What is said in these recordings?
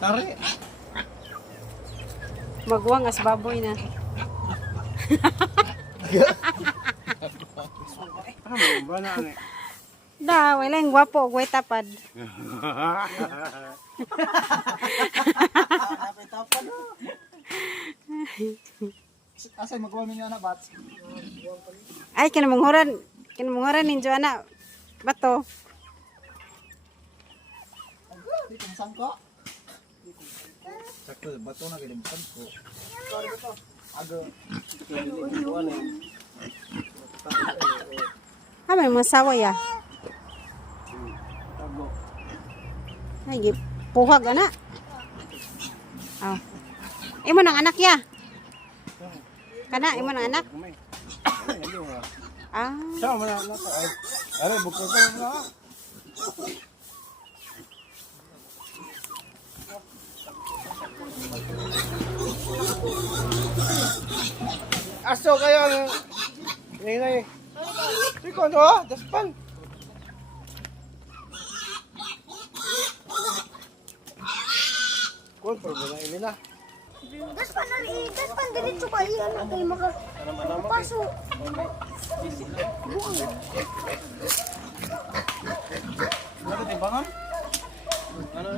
Tari. Magwang as baboy na. Ba na ani? Da, wala yung gwapo, gway tapad. Asay magawa niya na bat. Ay, kinamunghuran ninyo anak. Bato. Di kung ko. Sakto bato na gilim ko. Aga. Ah, may masawa ya. Tago. Ay, puhag anak. Oh. Imo nang anak ya. Kana, imo nang anak. Ah. Sa mana na ta ay. Are buko ko na. Aso kayo ang Nay. Tiko to, daspan. Kon problema ini na. Daspan diretso ka iyan ang kayo makapasok. Ano timbangan? Ano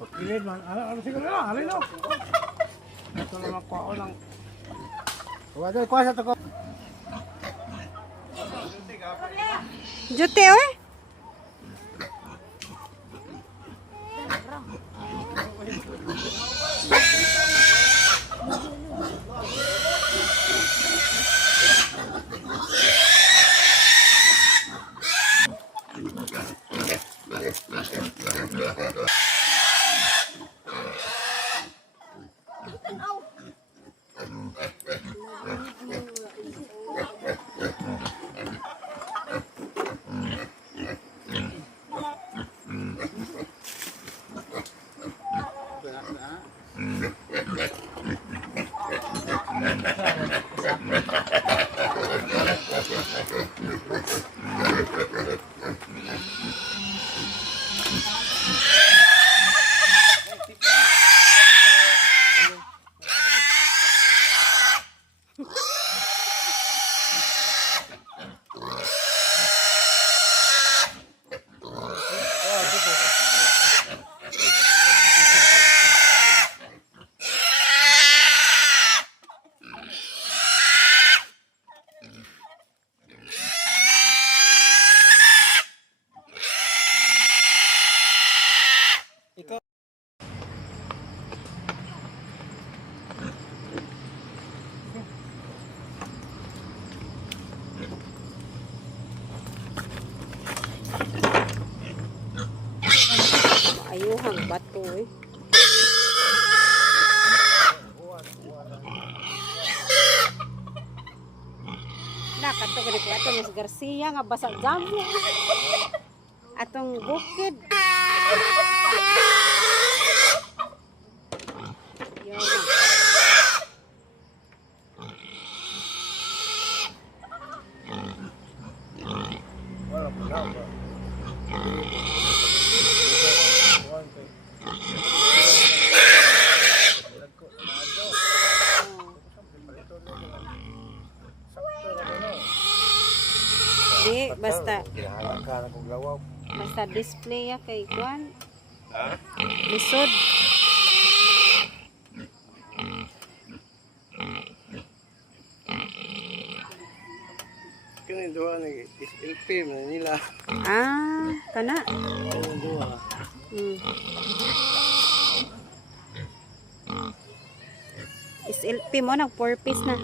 Pagkilid man. Ano siguro na, halin no. Ito lang ako ng Wala ko sa to ko. Jute oy. Ayuhang bato eh. Nakato gani ko ato Miss Garcia nga basag jamu. Atong bukid. Di, basta display ya kay kuan. Lisod. Kini duha ni SLP man nila. Ah, kana. Duha. SLP mo nag 4 piece na.